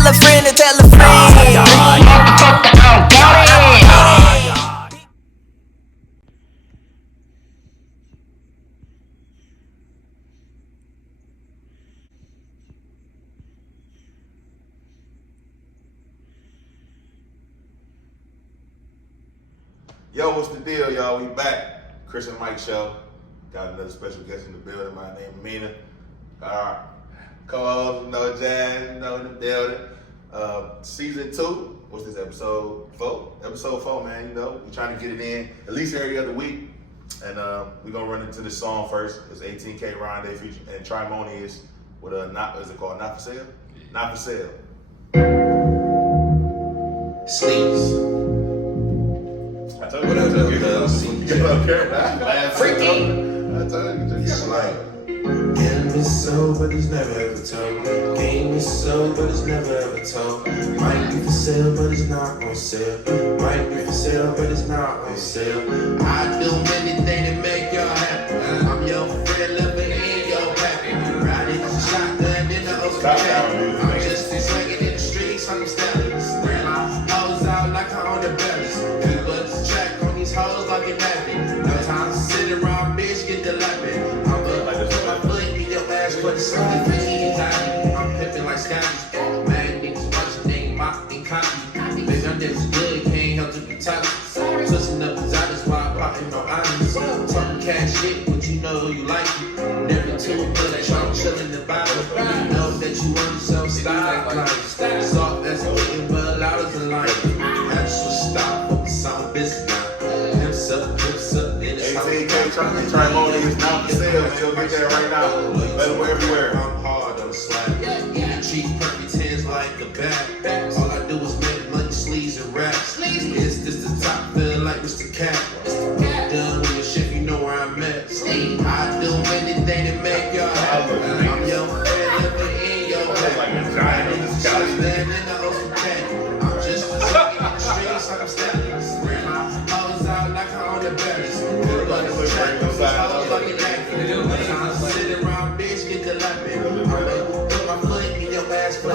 tell a friend to tell a friend. Yo, what's the deal, y'all? We back. ChrisNMike show. Got another special guest in the building. My name is Mina. Co-host, Jazz, in the building. Season 2. What's this, episode 4? Episode 4, man. We're trying to get it in at least every other week. And we're going to run into this song first. It's 18K Ron Day feature and Trimonious with a, is it called Not For Sale? Yeah. Not For Sale. Sleeps. What up, freaky. It's like Game is so, but it's never ever told. Game is so, but it's never ever told. Might be for sale, but it's not on sale. Might be for sale, but it's not on sale. I do anything to make y'all happy. I'm your friend, lover, and your happy. Riding a shotgun in the ocean. I'm just swinging in the streets, I'm standing. Spread my hoes out like I own the bellies. People track on these hoes like an happy. No time to sit around, bitch, get the lapping. I'm up, put my foot in your ass, but it's only for anxiety. I'm pimping like scotches. Mad niggas watching, they mock and copy. Bitch, I'm this good, can't help to be toxic. Twisting up his eyes while plotting no honest. Talking cash shit, but you know you like it. Never too good, like y'all chillin' the bottle. You know that you want yourself style like soft that's getting but loud as a lion. That's what stop, focus on business now. Hips up, then it's 18K Trimonious Not For Sale. You'll get that right now. Let them everywhere. I'm hard on the slab. Cheap perfect hands like a bat. All I do is make money, sleeves and raps. Is this the top? Feel like Mr. Cat. Done with your shit, you know where I'm at. I do anything to make y'all happy. I'm your friend, living in your happy. Land in the ocean cat. I'm just in the streets like I'm standing. Spread my hoes out like I own the berries. Sit around, bitch, get the lapping. I'm gonna put my foot in your ass for the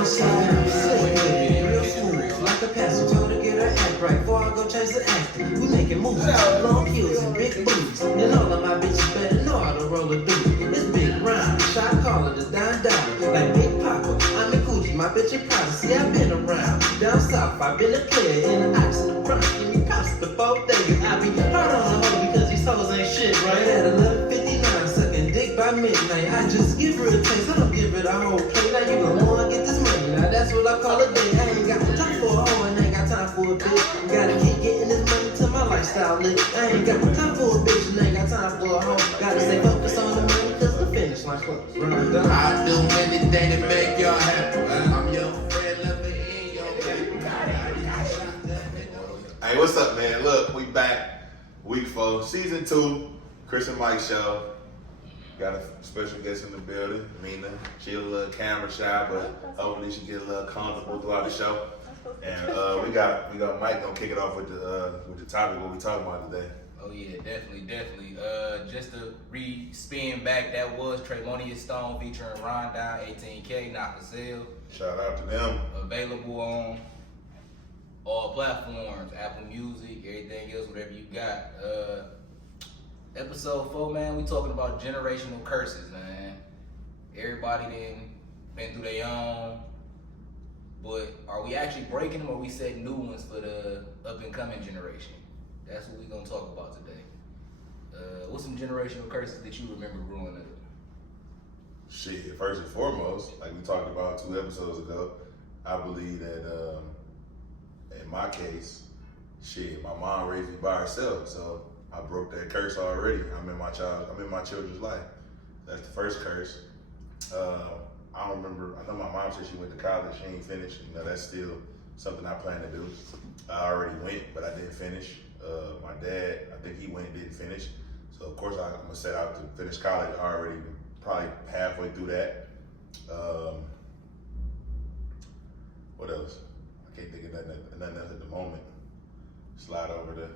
like a pastor told her get her act right before I go chase the acting. We making moves, long heels and big boots. And all of my bitches better know how to roll a dude. It's big rhyme, shot call it a dime dollar. Like Big Papa, I'm in Gucci, my bitch in privacy. I've been around, down south, I've been a player in the ops in the front. Give me props before they I be hard on the hoe because these hoes ain't shit, right? At 11:59, sucking dick by midnight. I just give her a taste, I don't give it a whole plate. Now you gon' wanna get this money, now that's what I call a day. I ain't got time for a hoe and ain't got time for a bitch. Gotta keep getting this money till my lifestyle lit. I ain't got time for a bitch and ain't got time for a hoe. Gotta stay focused on the money cause the finish line close. I do anything to make y'all happy. I'm your friend, lover, and your happy. Hey, what's up, man? Look, we back. Week 4, season 2, ChrisNMike show. Got a special guest in the building, Mina. She a little camera shy, but hopefully she get a little comfortable throughout the show. And we got Mike gonna kick it off with the topic what we talking about today. Oh yeah, definitely. Just to re-spin back, that was Trimonious Stone featuring Ron Down, 18K, Not For Sale. Shout out to them. Available on all platforms, Apple Music, everything else, whatever you got. Episode 4, man, we talking about generational curses, man. Everybody been through their own, but are we actually breaking them or are we setting new ones for the up and coming generation? That's what we're gonna talk about today. What's some generational curses that you remember growing up? Shit, first and foremost, like we talked about 2 episodes ago, I believe that in my case, shit, my mom raised me by herself, so I broke that curse already. I'm in my children's life. That's the first curse. I don't remember. I know my mom said she went to college. She ain't finished. That's still something I plan to do. I already went, but I didn't finish. My dad, I think he went and didn't finish. So of course I'm gonna set out to finish college. I already probably halfway through that. What else? I can't think of nothing else at the moment. Slide over to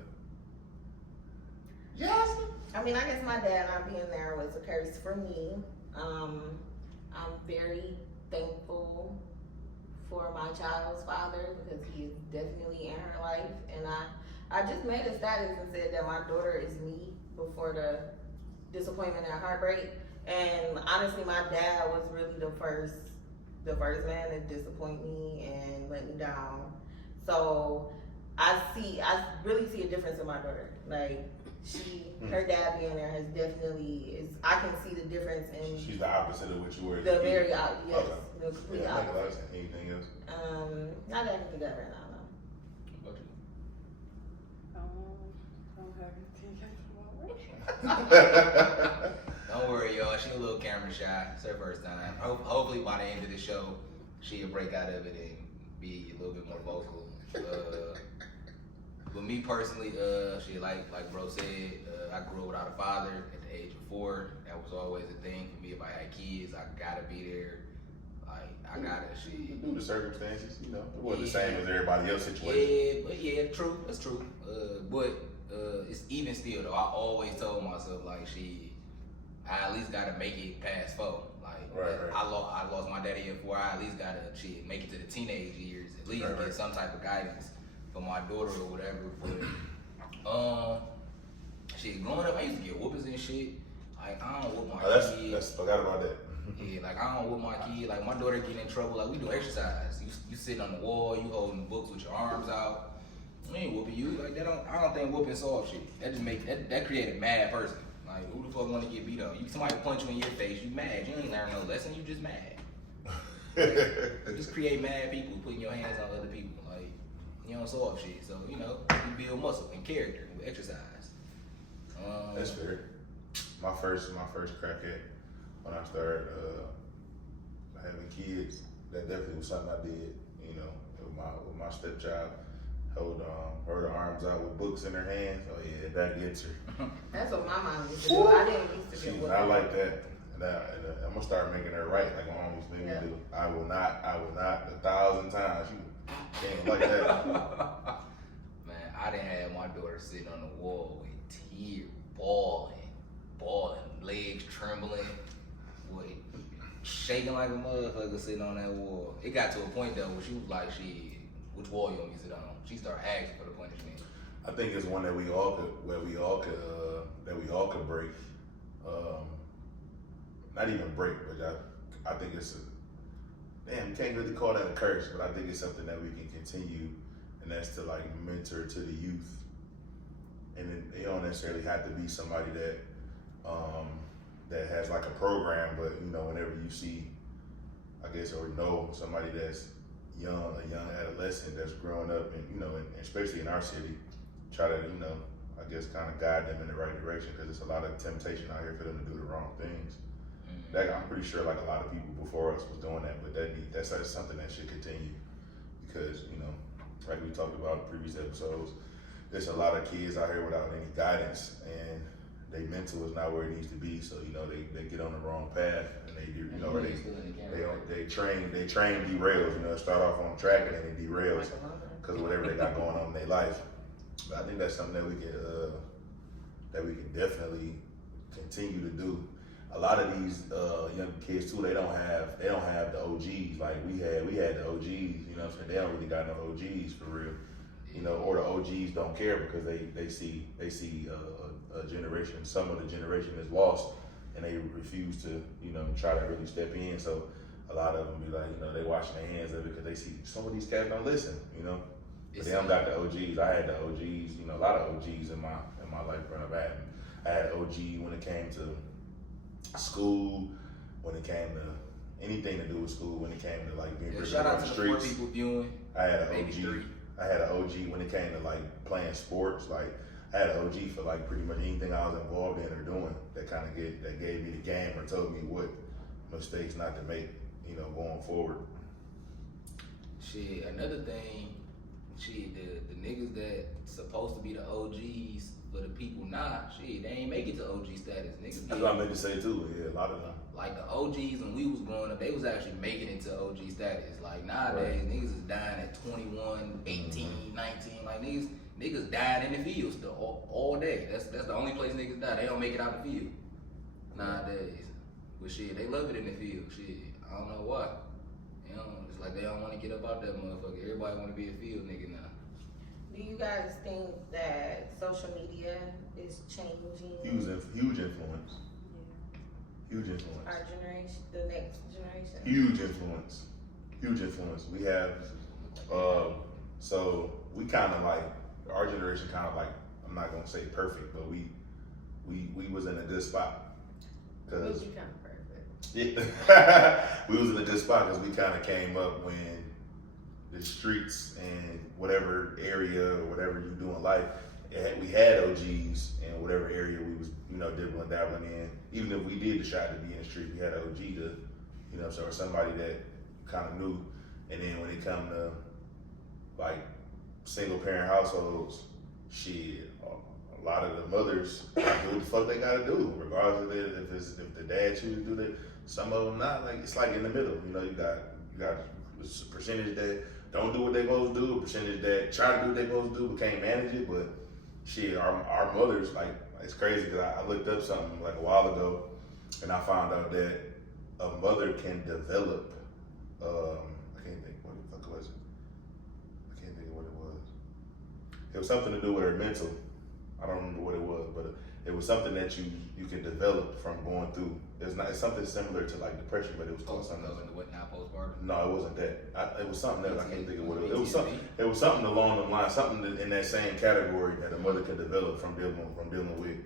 Jasmine. I mean, I guess my dad not being there was a curse for me. I'm very thankful for my child's father because he is definitely in her life. And I just made a status and said that my daughter is me before the disappointment and heartbreak. And honestly, my dad was really the first man to disappoint me and let me down. So I really see a difference in my daughter. Like her dad being there has definitely I can see the difference in. She's the opposite of what you were. The very yes, okay. The complete Yeah, opposite. Anything else? Not that I can think of right now. What don't have anything. Don't worry, y'all. She a little camera shy. It's her first time. Hopefully, by the end of the show, she'll break out of it and be a little bit more vocal. But me personally, like bro said, I grew up without a father at the age of 4. That was always a thing for me. If I had kids, I gotta be there. Like I gotta due to circumstances, you know, it wasn't the same as everybody else's situation. Yeah, but yeah, true. That's true. But it's even still though. I always told myself like, I at least gotta make it past 4. Like right. I lost my daddy at 4. I at least gotta make it to the teenage years. At least get some type of guidance for my daughter or whatever. But growing up, I used to get whoopings and shit. Like I don't whoop my kids. Forgot about that. Yeah, like I don't whoop my kid. Like my daughter get in trouble. Like we do exercise. You sitting on the wall. You holding books with your arms out. I ain't whooping you. Like I don't think whooping solve shit. That just that create a mad person. Like who the fuck want to get beat up? Somebody punch you in your face. You mad. You ain't learn no lesson. You just mad. You just create mad people putting your hands on other people. Like you don't solve shit. So you build muscle and character with exercise. That's fair. My first crack at when I started having kids, that definitely was something I did. You know, with my stepchild, hold her arms out with books in her hands. Oh yeah, that gets her. That's what my mom used to do. I didn't used to do. I like that. And I'm gonna start making her right, like my mom used to make me do. I will not 1,000 times. You can't like that. Man, I didn't have my daughter sitting on the wall with tears, bawling, legs trembling, shaking like a motherfucker sitting on that wall. It got to a point though where she was like, which wall you want me to sit on? She started asking for the punishment. I think it's one that we all could break. Not even break, but I think it's you can't really call that a curse, but I think it's something that we can continue, and that's to like mentor to the youth. And then they don't necessarily have to be somebody that has like a program, but whenever you see, I guess, or know somebody that's a young adolescent that's growing up, and and especially in our city, try to I guess kind of guide them in the right direction, because there's a lot of temptation out here for them to do the wrong things. I'm pretty sure like a lot of people before us was doing that, but that's something that should continue, because like we talked about in previous episodes, there's a lot of kids out here without any guidance, and their mental is not where it needs to be. So they get on the wrong path, and they train derails. Start off on track and then it derails because of whatever they got going on in their life. But I think that's something that we can definitely continue to do. A lot of these young kids too, they don't have the OGs like we had the OGs. They don't really got no OGs for real. Or the OGs don't care because they see a generation, some of the generation is lost, and they refuse to try to really step in. So a lot of them be like they washing their hands of it because they see some of these cats don't listen. But they don't got the OGs. I had the OGs. A lot of OGs in my life growing up. I had an OG when it came to school, when it came to anything to do with school, when it came to like being shout out on to the the 4 streets. people viewing. I had an maybe OG. 3. I had an OG when it came to like playing sports. Like I had an OG for like pretty much anything I was involved in or doing. That gave me the game or told me what mistakes not to make. Going forward. Shit, another thing. Shit, the niggas that supposed to be the OGs for the people they ain't make it to OG status. Niggas That's what I meant to say too. Yeah, a lot of them. Like the OGs when we was growing up, they was actually making it to OG status. Like nowadays, niggas is dying at 21, 18, 19. Like niggas dying in the field still all day. That's the only place niggas die. They don't make it out the field nowadays. But shit, they love it in the field. Shit, I don't know why. It's like they don't want to want to get up out that motherfucker. Everybody want to be a field nigga now. Do you guys think that social media is changing Huge influence. Huge influence. our generation, the next generation? Huge influence. Huge influence. We have, so we kind of like, our generation kind of like, I'm not gonna say perfect, but we was in a good spot. Cause We'd be kind of perfect. yeah, we was in a good spot because we kind of came up when the streets and whatever area or whatever you do in life, we had OGs in whatever area we was, dibbling, dabbling in. Even if we did decide to be in the street, we had an OG to, or somebody that kind of knew. And then when it come to like single parent households, shit, a lot of the mothers do what the fuck they gotta do, regardless of if the dad chooses to do that. Some of them not. Like it's like in the middle. You got a percentage that don't do what they supposed to do, a percentage that try to do what they supposed to do but can't manage it. But shit, our mothers, like it's crazy because I looked up something like a while ago and I found out that a mother can develop. I can't think what the fuck was it. I can't think of what it was. It was something to do with her mental. I don't remember what it was, but it was something that you can develop from going through. It's something similar to like depression, but it was called something else. What now, postpartum? No, it wasn't that. It was something else. I can't think of what it was. It was something along the line, something in that same category that a mother can develop from dealing with,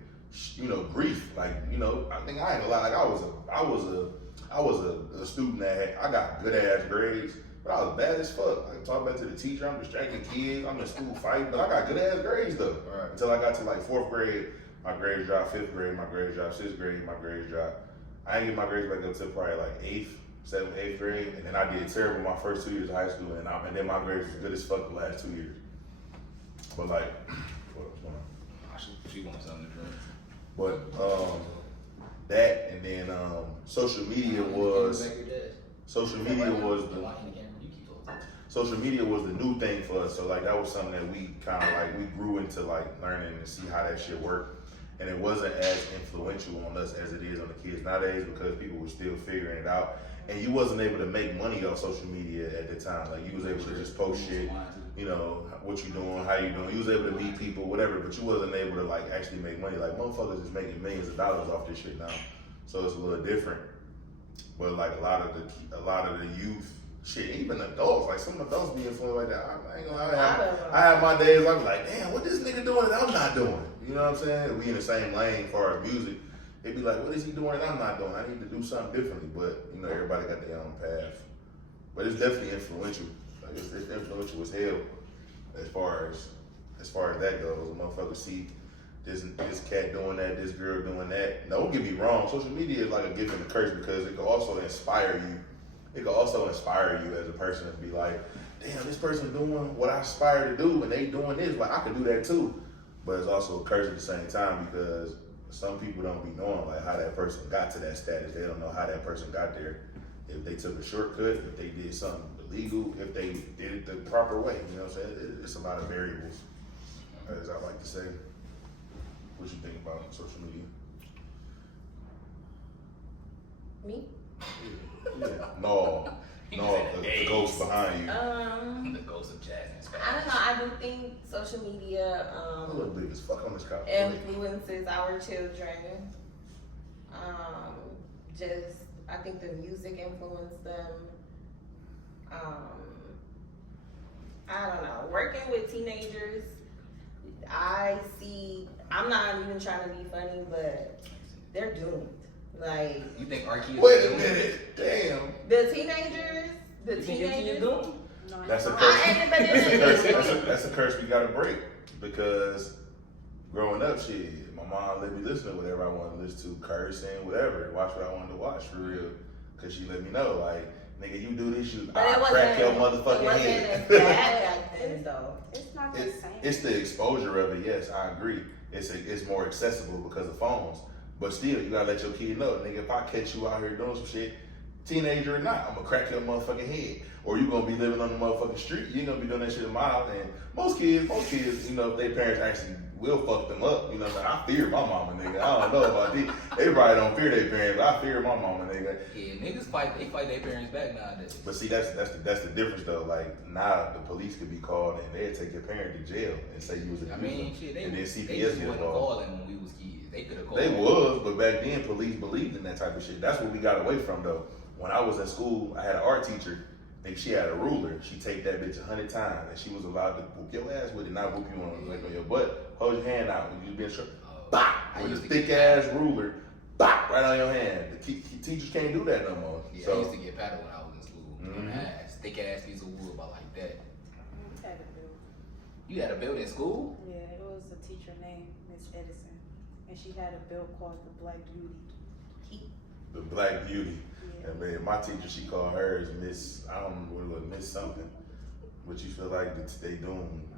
grief. Like, I think I ain't gonna lie. Like I was a student that I got good ass grades, but I was bad as fuck. I talk back to the teacher. I'm distracting kids. I'm in school fighting, but I got good ass grades though. Right. Until I got to like 4th grade, my grades dropped. 5th grade, my grades dropped. 6th grade, my grades dropped. I didn't get my grades back up until probably like 7th, 8th grade, and then I did terrible my first 2 years of high school, and then my grades was good as fuck the last 2 years. But like, what's going on? She wants something to drink. But that, and then social media was the new thing for us. So like that was something that we kind of like we grew into like learning and see how that shit worked. And it wasn't as influential on us as it is on the kids nowadays because people were still figuring it out. And you wasn't able to make money off social media at the time. Like you was able to just post shit, what you doing, how you doing. You was able to meet people, whatever, but you wasn't able to like actually make money. Like motherfuckers is making millions of dollars off this shit now. So it's a little different. But like a lot of the youth, shit, even adults, like some adults be influenced like that. I ain't gonna lie, I have my days I'm like, damn, what this nigga doing that I'm not doing? You know what I'm saying? We in the same lane as far as music. It'd be like, what is he doing that I'm not doing? I need to do something differently. But everybody got their own path. But it's definitely influential. Like it's influential as hell as far as that goes. Motherfuckers see this cat doing that, this girl doing that. Don't get me wrong, social media is like a gift and a curse because it can also inspire you. It can also inspire you as a person to be like, damn, this person doing what I aspire to do and they doing this, like I can do that too. But it's also a curse at the same time because some people don't be knowing like how that person got to that status. They don't know how that person got there. If they took a shortcut, if they did something illegal, if they did it the proper way. You know what I'm saying? It's a lot of variables, as I like to say. What you think about social media? Me? Yeah. No, the ghost behind you. The ghost of Jasmine. I don't know. I do think social media I'm a little big as fuck on this couch. influences our children. I think the music influenced them. I don't know. Working with teenagers, I'm not even trying to be funny, but they're doomed. Like, you think our kids? Wait a minute, damn. The teenagers. That's a curse. That's a curse we gotta break because growing up, shit, my mom let me listen to whatever I wanted to listen to, cursing, whatever, watch what I wanted to watch for real, cause she let me know like, nigga, you do this, I'll crack your motherfucking head. It's not the same. It's the exposure of it. Yes, I agree. It's more accessible because of phones. But still, you gotta let your kid know, nigga, if I catch you out here doing some shit, teenager or not, I'm gonna crack your motherfucking head. or you gonna be living on the motherfucking street. You ain't gonna be doing that shit in my house. And most kids, you know, if their parents actually will fuck them up. You know what I'm saying? I fear my mama, nigga. I don't know about these. They probably don't fear their parents, but I fear my mama, nigga. Yeah, niggas fight their parents back nowadays. But see, that's the difference though. Like now, the police could be called and they'd take your parent to jail and say you was abusing. I mean, shit, and then they CPS just get wasn't involved. calling when we was kids. They could have called. They was, but back then police believed in that type of shit. That's what we got away from though. When I was in school, I had an art teacher. She had a ruler. She take that bitch 100 times, and she was allowed to whoop your ass with it, not whoop you on like on your butt. Hold your hand out when you been short. Bop! With a thick ass ruler, bop! Right on your hand. The teachers can't do that no more. Yeah, so, I used to get paddled when I was in school. Ass, thick ass piece of wood about like that. We had a bill. You had a build in school? Yeah, it was a teacher named Miss Edison, and she had a bill called the Black Beauty. the Black Beauty. Yeah. And man, my teacher, she called hers Miss, I don't know what it was, Miss something. But you feel like they doomed.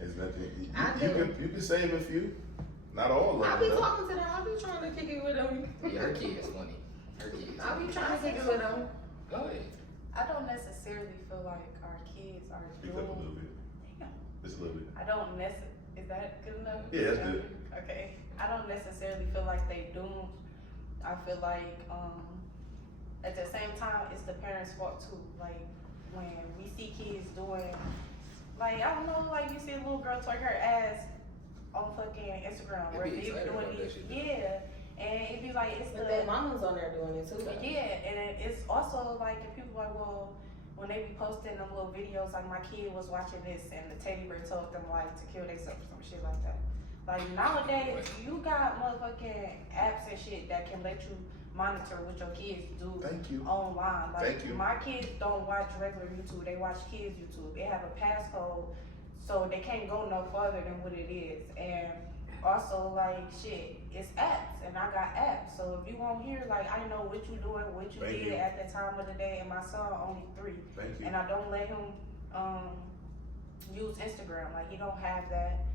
It's nothing. You can save a few. Not all of them. I be talking to them. I be trying to kick it with them. Yeah, her kid's funny. Her kid's I be trying to kick it with them. Go ahead. I don't necessarily feel like our kids are Speak up a little doomed. bit. Damn. Just a little bit. I don't necessarily. Is that good enough? Yeah, that's good. Okay. I don't necessarily feel like they doomed. I feel like at the same time it's the parents' fault too. Like when we see kids doing, like I don't know, like you see a little girl twerk her ass on fucking Instagram They where be they excited doing about that these, shit. yeah, and it be like it's But the their mamas on there doing it too. Though. yeah, and it's also like if people like, well, when they be posting them little videos, like my kid was watching this and the teddy bear told them like to kill themselves or some shit like that. Like nowadays, you got motherfucking apps and shit that can let you monitor what your kids do Thank you. online. Like Thank you. my kids don't watch regular YouTube; they watch kids YouTube. They have a passcode, so they can't go no further than what it is. And also, like shit, it's apps, and I got apps. So if you won't hear, like I know what you doing, what you Thank did you. at the time of the day. And my son only 3, Thank you. and I don't let him use Instagram. Like he don't have that,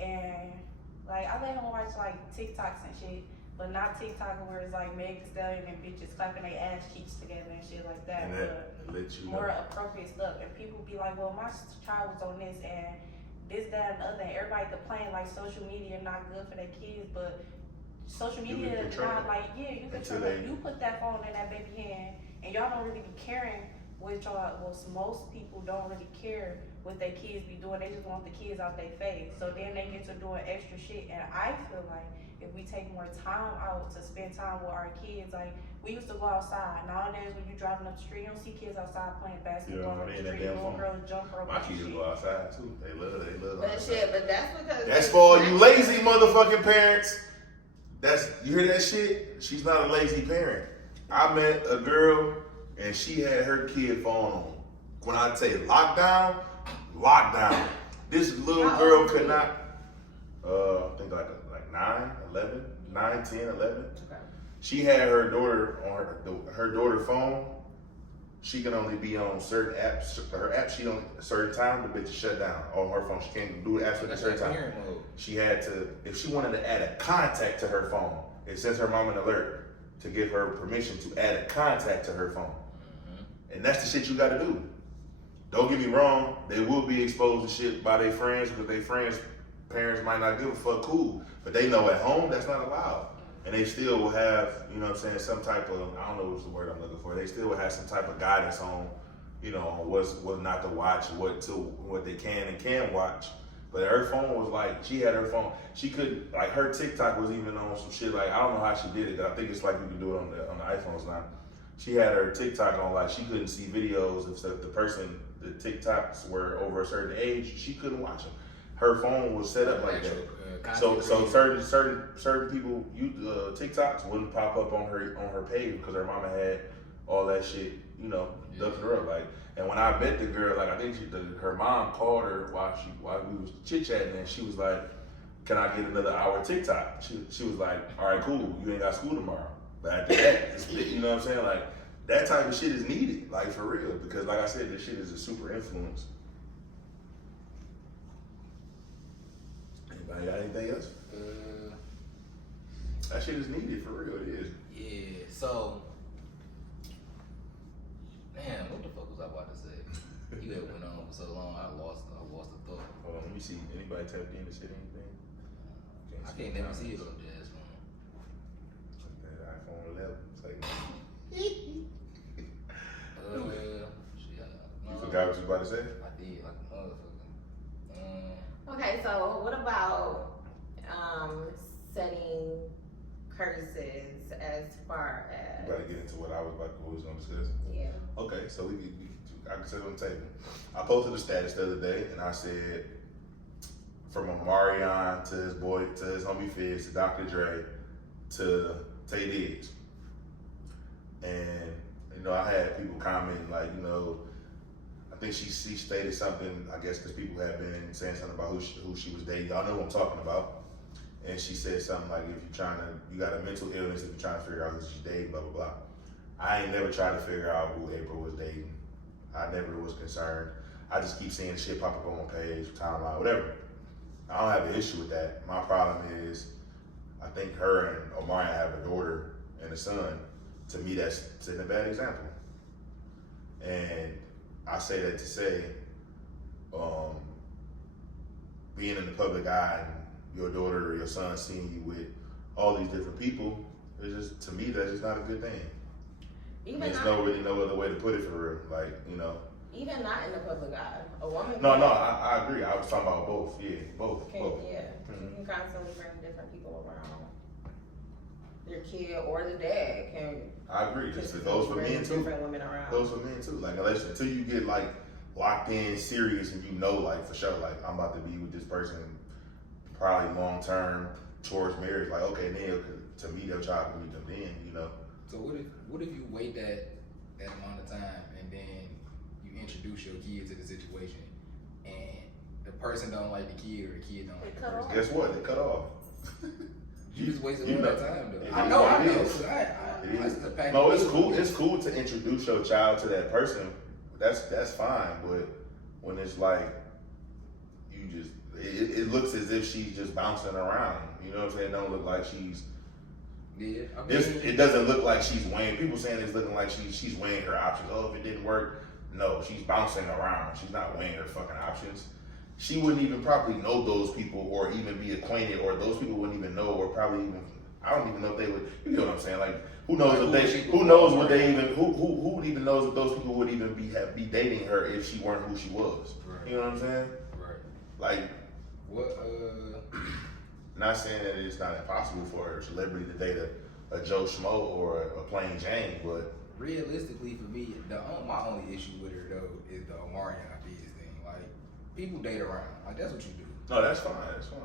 and like I let him watch like TikToks and shit. But not TikTok where it's like Meg Thee Stallion and bitches clapping their ass cheeks together and shit like that. And that let you More know. appropriate stuff. And people be like, well, my child was on this and this, that, and the other. And everybody complain like social media not good for their kids, but social You media can is control not it. like, yeah, you Until control it. they- You put that phone in that baby hand and y'all don't really be caring what y'all, well, most people don't really care what their kids be doing. They just want the kids out their face. So then they get to doing extra shit. And I feel like if we take more time out to spend time with our kids, like we used to go outside. Nowadays, when you're driving up the street, you don't see kids outside playing basketball Yeah, on they the in that street. damn Little phone. girls jump rope. My and kids shit. go outside too. They love But outside. shit, but that's because That's for all you lazy motherfucking parents. You hear that shit? She's not a lazy parent. I met a girl and she had her kid phone on. When I say lockdown. This little How girl old could is not, I think like 9, 10, 11. Okay. She had her daughter on her daughter phone. She can only be on certain apps. Her app, she on a certain time, the bitch is shut down on her phone. She can't do the apps at a That's certain like time. parent mode. She had to, if she wanted to add a contact to her phone, it sends her mom an alert to give her permission to add a contact to her phone. And that's the shit you gotta do. Don't get me wrong, they will be exposed to shit by their friends, because their friends' parents might not give a fuck, cool. But they know at home that's not allowed. And they still will have, you know what I'm saying, some type of, I don't know what's the word I'm looking for, they still will have some type of guidance on, you know, on what not to watch, what they can and can't watch. But her phone was like, she had her phone, she couldn't, like her TikTok was even on some shit, like I don't know how she did it, I think it's like you can do it on the iPhones now. She had her TikTok on, like she couldn't see videos if the TikToks were over a certain age, she couldn't watch them. Her phone was set up like that. So certain people, TikToks wouldn't pop up on her page because her mama had all that shit, you know, ducked her up. Like, and when I met the girl, like I think her mom called her while we was chit chatting, and she was like, "Can I get another hour TikTok?" She was like, "All right, cool. You ain't got school tomorrow." But after that, it's lit, you know what I'm saying? Like that type of shit is needed, like for real, because like I said, this shit is a super influence. Anybody got anything else? That shit is needed for real. It is. Yeah. So, man, Damn, what the fuck was I about to say? You had went on for so long, I lost the thought. Hold on, let me see. Anybody tapped in to say anything? I can't never see it on Jazz phone. That iPhone 11. It's like, Shit. you forgot what you was about to say? I did, like a motherfucker. Okay, so what about setting curses as far You about as to get into what I was going to discuss? yeah. Okay, so I can set it on the table. I posted a status the other day, and I said, from Omarion to his homie Fizz to Dr. Dre to Tay Diggs. And, you know, I had people commenting like, you know, I think she stated something, I guess because people have been saying something about who she was dating. Y'all know what I'm talking about. And she said something like, you got a mental illness if you're trying to figure out who she's dating, blah, blah, blah. I ain't never tried to figure out who April was dating. I never was concerned. I just keep seeing shit pop up on my page, timeline, whatever. I don't have an issue with that. My problem is, I think her and Omarion have a daughter and a son. To me, that's setting a bad example. And I say that to say, being in the public eye and your daughter or your son seeing you with all these different people, it's just, to me, that's just not a good thing. There's really no other way to put it for real. Like, you know. Even not in the public eye, a woman. No, I agree. I was talking about both. Yeah, both. Yeah, Mm-hmm. you can constantly bring different people around. Your kid or the dad can. I agree. It goes for men too. Different women around. Goes for men too. Like until you get like locked in, serious, and you know, like for sure, like I'm about to be with this person, probably long term towards marriage. Like okay, then to me, they'll try to meet them then, you know. So what if you wait that amount of time and then you introduce your kid to the situation and the person don't like the kid or the kid don't like the person? Guess what? They cut off. You just wasted all that time though. I know. No, it's cool. It's cool to introduce your child to that person. That's fine. But when it's like you just, it looks as if she's just bouncing around. You know what I'm saying? It don't look like she's. Yeah. It doesn't look like she's weighing. People saying it's looking like she's weighing her options. Oh, if it didn't work, no, she's bouncing around. She's not weighing her fucking options. She wouldn't even probably know those people or even be acquainted, or those people wouldn't even know, or probably even, I don't even know if they would. You know what I'm saying? Like, who knows if they? Who knows what they even? Who even knows if those people would even be dating her if she weren't who she was? Right. You know what I'm saying? Right. Like, what? Not saying that it's not impossible for a celebrity to date a Joe Schmo or a plain Jane, but realistically, for me, my only issue with her though is the Omarion Fizz thing. Like, people date around. Like, that's what you do. No, that's fine. That's fine.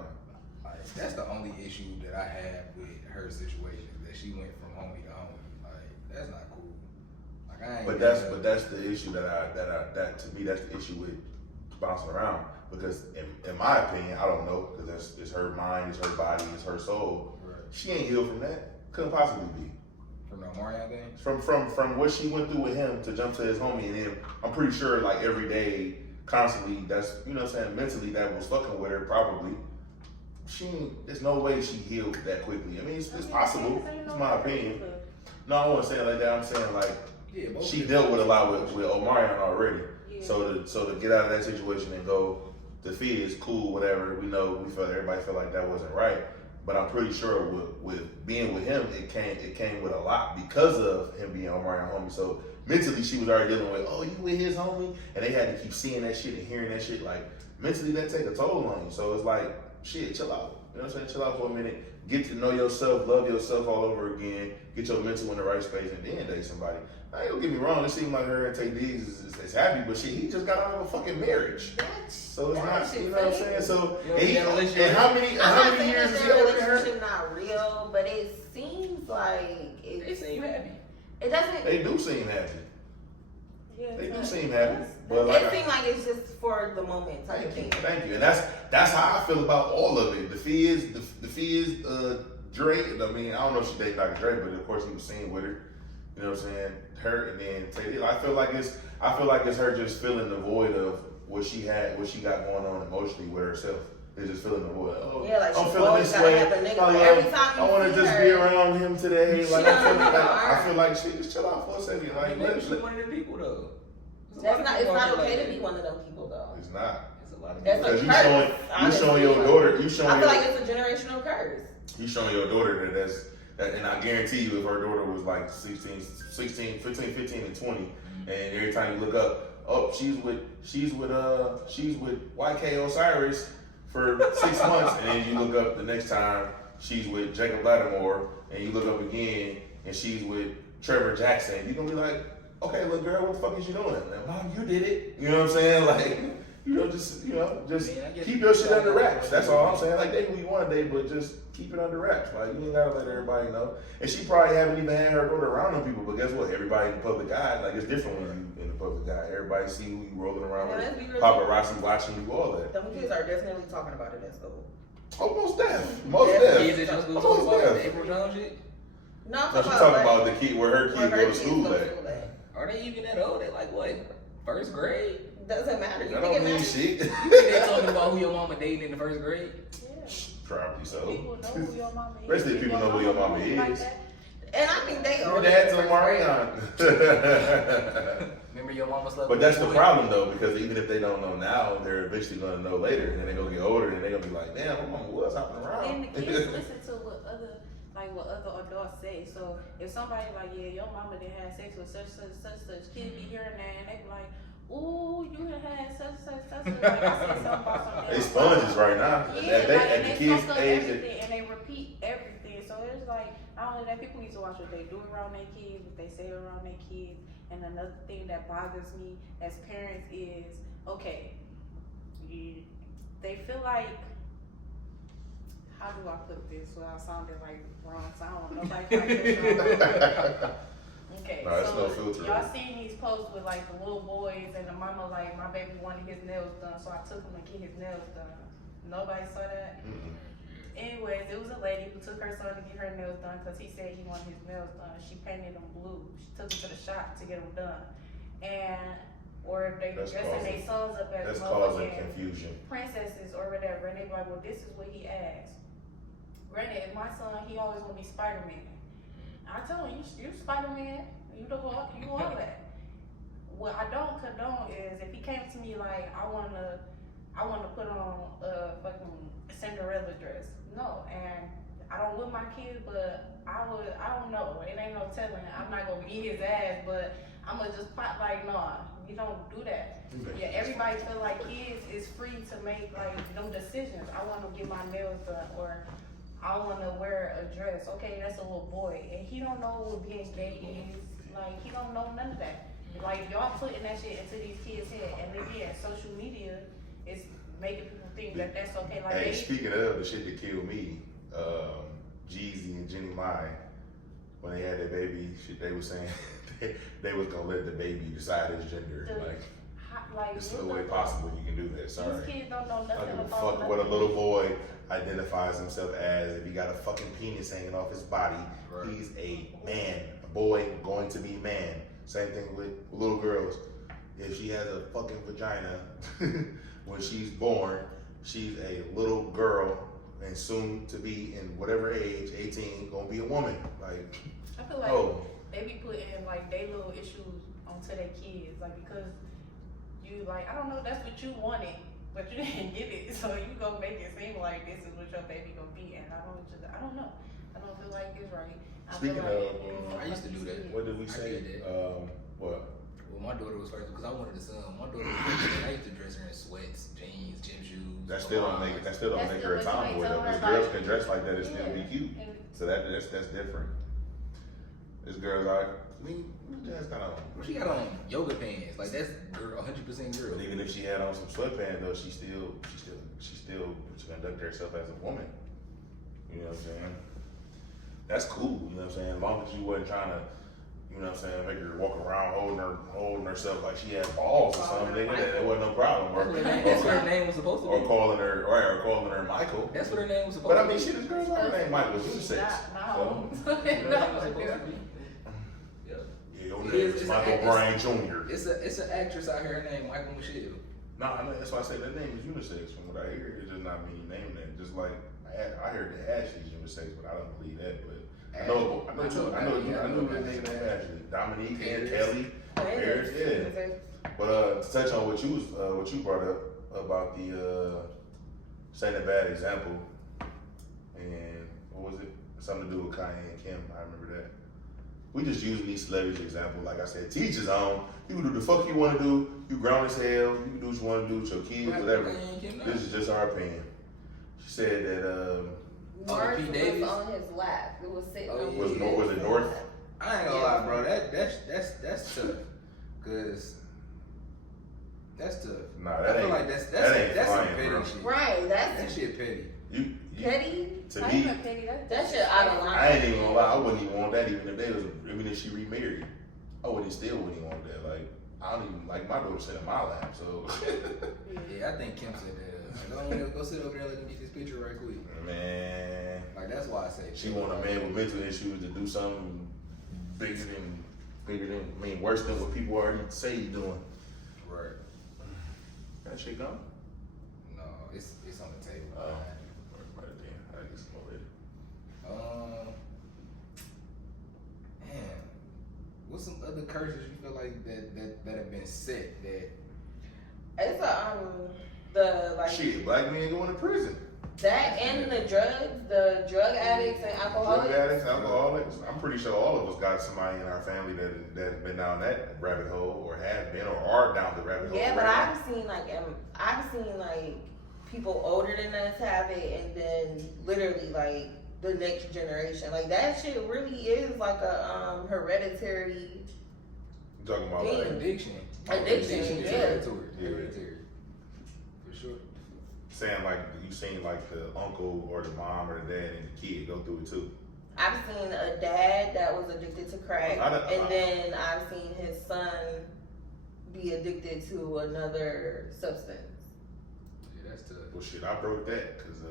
Like, that's the only issue that I have with her situation. That she went from homie to homie. Like, that's not cool. Like, I ain't. But that's the issue that to me, that's the issue with bouncing around. Because in my opinion, I don't know, because it's her mind, it's her body, it's her soul. Right. She ain't healed from that. Couldn't possibly be. From the Omarion thing? From what she went through with him to jump to his homie, and then I'm pretty sure like every day, constantly, that's, you know what I'm saying, mentally that was fucking with her probably. There's no way she healed that quickly. I mean, it's possible. It's my opinion. No, I don't want to say it like that. I'm saying like she dealt with a lot with Omarion already. Yeah. So to get out of that situation and go to Fizz, cool, whatever. Everybody felt like that wasn't right. But I'm pretty sure with being with him, it came with a lot because of him being Omarion homie. So mentally, she was already dealing with, oh, you with his homie, and they had to keep seeing that shit and hearing that shit. Like mentally, that take a toll on you. So it's like, shit, chill out. You know what I'm saying? Chill out for a minute. Get to know yourself, love yourself all over again. Get your mental in the right space, and then date somebody. Now, ain't gonna get me wrong. It seems like her and Tay Diggs is happy, but shit, he just got out of a fucking marriage. So it's not, you know what I'm saying? So and how many years is he over there? Relationship not real, but it seems like they seem happy. It doesn't. They do seem happy. Yeah, they do seem happy. But it seems like it's just for the moment type thing. Thank you. And that's how I feel about all of it. The Fizz, Drake. I mean, I don't know if she dated Dr. Dre, but of course he was seen with her. You know what I'm saying? Her and then Tay. I feel like it's her just filling the void of what she got going on emotionally with herself. It's just feeling the void. Oh, Yeah, like I'm she feeling always this gotta way. have a nigga, Oh, but yeah, every time you I want to see just her, be around him today. she Like don't I know. feel like she just chill out for a second. I Like mean, maybe let- she's one of them people though. There's a That's lot of not. It's people out not there okay like to be that. one of them people though. it's not. There's a lot of That's people. a Because curse. you showing your daughter. You I showing feel your. like it's a generational curse. You showing your daughter that, and I guarantee you, if her daughter was like 15, 15, and 20, and every time you look up, oh, she's with YK Osiris for 6 months, and then you look up the next time she's with Jacob Lattimore, and you look up again, and she's with Trevor Jackson, you're gonna be like, okay, little girl, what the fuck is you doing? Like, Mom, you did it. You know what I'm saying? Like, just keep your shit under wraps. That's all I'm saying. Like, date who you want to date, but just keep it under wraps. Like, you ain't gotta let everybody know. And she probably haven't even had her daughter around them people, but guess what? Everybody in the public eye, like, it's different when you in the public eye. Everybody see who you rolling around Yeah, let's be with. real. Paparazzi watching you, all that. Them kids are definitely talking about it in school. Oh, most deaf. Most Yeah, deaf. Kids at your school Most talking about deaf. the April Jones shit? No, I'm No, she talking talking about about the kid where her where kid go to school at. Are they even that old? They like what? First grade? Doesn't matter. You That think don't it mean matters? shit. You think they talking about who your mama dating in the first grade? Yeah. Probably so. People know who your mama is. Rest of the people know who your mama Like is. that. And I think they Your older dad's than a first grade. Marion. Remember your mama slept But with that's your the boy? problem though, because even if they don't know now, they're eventually gonna know later, and then they're gonna get older, and they're gonna be like, "Damn, my mama was hopping And around." the kids listen to what other adults say. So if somebody like, yeah, your mama didn't have sex with such kids be hearing that and they be like, ooh, you done had such. Like I said something about something. They sponges right now. Yeah, At and the they kids' soak up age, everything and they repeat everything. So it's like not only that, people need to watch what they do around their kids, what they say around their kids. And another thing that bothers me as parents is, okay, they feel like, how do I put this without sounding like wrong? So I don't know. Nobody Okay, No, it's no so filter. y'all seen these posts with like the little boys and the mama like, my baby wanted his nails done, so I took him to get his nails done. Nobody saw that? Mm-mm. Anyways, it was a lady who took her son to get her nails done because he said he wanted his nails done. She painted them blue. She took him to the shop to get them done. Or they That's dressing causing- their sons up as That's causing motherfucking confusion. princesses or whatever. And they be like, well, this is what he asked. Granted, if my son, he always want to be Spider-Man. I tell him, you Spider-Man. You all that. What I don't condone is if he came to me like, I wanna put on a fucking Cinderella dress. No, and I don't with my kid, but I don't know. It ain't no telling. I'm not gonna beat his ass, but I'm gonna just pop like, nah, you don't do that. Yeah, everybody feel like kids is free to make like them decisions. I wanna get my nails done, or I wanna wear a dress. Okay, that's a little boy, and he don't know what being gay is. Like, he don't know none of that. Like, y'all putting that shit into these kids' head, and then yeah, social media is making people think that that's okay. Like, Hey, speaking of the shit that killed me, Jeezy and Jenny Mai, when they had their baby, shit, they was saying they was gonna let the baby decide his gender. Like, there's no way possible you can do that. Sorry. These kids don't know I nothing don't give a about fuck what a little boy identifies himself as. If he got a fucking penis hanging off his body, Right. he's a man. A boy going to be man. Same thing with little girls. If she has a fucking vagina when she's born, she's a little girl and soon to be in whatever age, 18, gonna be a woman. Like, I feel like oh, they be putting like they little issues onto their kids, like because you like, I don't know, that's what you wanted, but you didn't get it, so you gonna make it seem like this is what your baby gonna be, and I don't know. I don't feel like it's right. I feel Speaking like of, I used to do that. what did we I say? did What? Well, my daughter was first because I wanted a son. My daughter was first. I used to dress her in sweats, jeans, gym shoes. That still don't make That's her a still what tomboy you ain't though. telling Because her, girls like- can dress like that and still be cute. And So that's different. This girl's like, I mean, just got on. She got on yoga pants. Like that's girl, 100% girl. But even if she had on some sweatpants though, she still conduct herself as a woman. You know what I'm saying? That's cool. You know what I'm saying? As long as you wasn't trying to, you know what I'm saying, make her walk around holding herself like she had balls or something. That wasn't no problem. That's what her name was supposed to be. Or calling her Michael. That's what her name was supposed But to I be. mean, shit, this girl's her name Michael. Unisex. No. That's what her name was supposed to be. Yeah. Yeah, your It name is, is it's Michael an- Bryan Jr. It's an actress out here named Michael Michelle. No, I know, that's why I say that name is unisex. From what I hear, it's just not many naming that. Just like I heard that Ashley's unisex, but I don't believe that. But I know the name that Ashley, Dominique, and Kelly, Paris, yeah. But to touch on what you brought up about the setting a bad example, and what was it? Something to do with Cayenne Kim. I remember that. We just using these celebrities example. Like I said, teach his own. You can do the fuck you want to do. You grown as hell. You can do what you want to do with your kids, whatever. This is just our opinion. She said that North was on his lap. It was sitting on his lap. Was it North? I ain't gonna lie, bro. That's tough. Cause that's tough. Nah, that I feel ain't. like that's flying, some petty bro. shit. Right, That that's shit petty. You petty. to me, That shit out of line. I ain't even gonna lie. I wouldn't even want that even if she remarried. I wouldn't even want that. Like I don't even like my daughter sitting in my lap. So Yeah, I think Kim said that. Like, go sit over there and let me get this picture right quick. man, Like that's why I say she want a man with mental issues to do something bigger than worse than what people already say he's doing. Right. That shit gone? No, it's on the table. Oh, I guess I'm already. Man, what's some other curses you feel like that have been set that? It's the like Shit, black men going to prison. that and the drug addicts and alcoholics. Drug addicts, alcoholics. I'm pretty sure all of us got somebody in our family that's been down that rabbit hole, or have been, or are down the rabbit hole. Yeah, but right I've seen like people older than us have it, and then literally like the next generation. Like that shit really is like a hereditary. You talking about Yeah. like Addiction. Addiction, is yeah. hereditary. Yeah. Hereditary. For sure. saying like you seen like the uncle or the mom or the dad and the kid go through it too. I've seen a dad that was addicted to crack, and then I've seen his son be addicted to another substance. Yeah, that's tough. Well, shit, I broke that because